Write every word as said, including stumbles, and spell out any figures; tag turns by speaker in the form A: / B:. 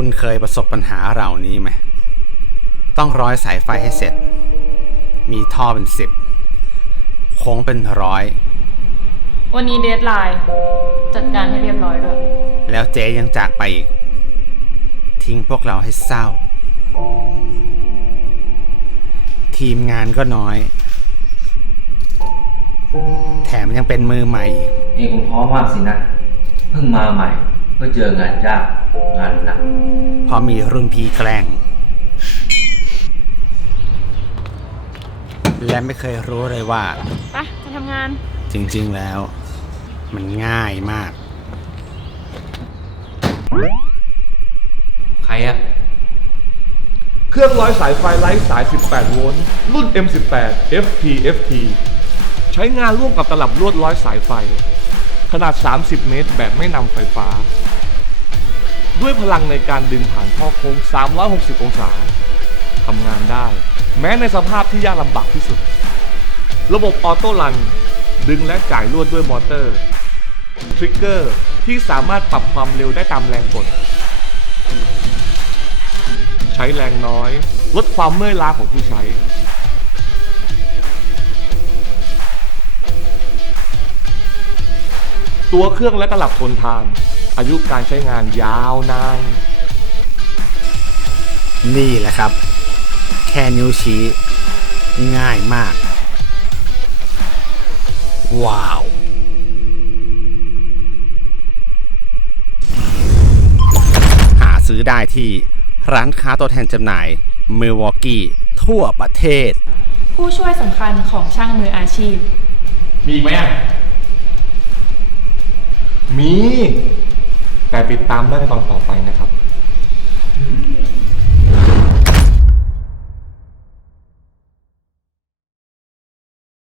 A: คุณเคยประสบปัญหาเหล่านี้ไหมต้องร้อยสายไฟให้เสร็จมีท่อเป็นสิบโค้งเป็นร้อย
B: วันนี้เดดไลน์จัดการให้เรียบร้อยด้วย
A: แล้วเจ๊ยังจากไปอีกทิ้งพวกเราให้เศร้าทีมงานก็น้อยแถมยังเป็นมือใหม่อีก
C: เองคงพร้อมมากสินะเพิ่งมาใหม่เพื่อเจองานยากงานหนัก
A: พอมีรุ่นพี่แกล้งและไม่เคยรู้เลยว่า
B: ไปจะทำงาน
A: จริงๆแล้วมันง่ายมาก
C: ใครอะ
D: เครื่องร้อยสายไฟไร้สายสิบแปดโวลต์รุ่น เอ็ม สิบแปด เอฟ พี เอฟ ที ใช้งานร่วมกับตลับลวดร้อยสายไฟขนาดสามสิบเมตรแบบไม่นำไฟฟ้าด้วยพลังในการดึงผ่านท่อโค้งสามร้อยหกสิบองศาทำงานได้แม้ในสภาพที่ยากลำบากที่สุดระบบออโต้รันดึงและจ่ายลวดด้วยมอเตอร์ทริกเกอร์ที่สามารถปรับความเร็วได้ตามแรงกดใช้แรงน้อยลดความเมื่อยล้าของผู้ใช้ตัวเครื่องและตลับทนทานอายุการใช้งานยาวนาน
A: นี่แหละครับแค่นิ้วชี้ง่ายมากว้าวหาซื้อได้ที่ร้านค้าตัวแทนจำหน่ายมิลวอกกี้ทั่วประเทศ
B: ผู้ช่วยสำคัญของช่างมืออาชีพ
D: มีไหมอ่ะมีแต่ติดตามได้ในตอนต่อไปนะครับ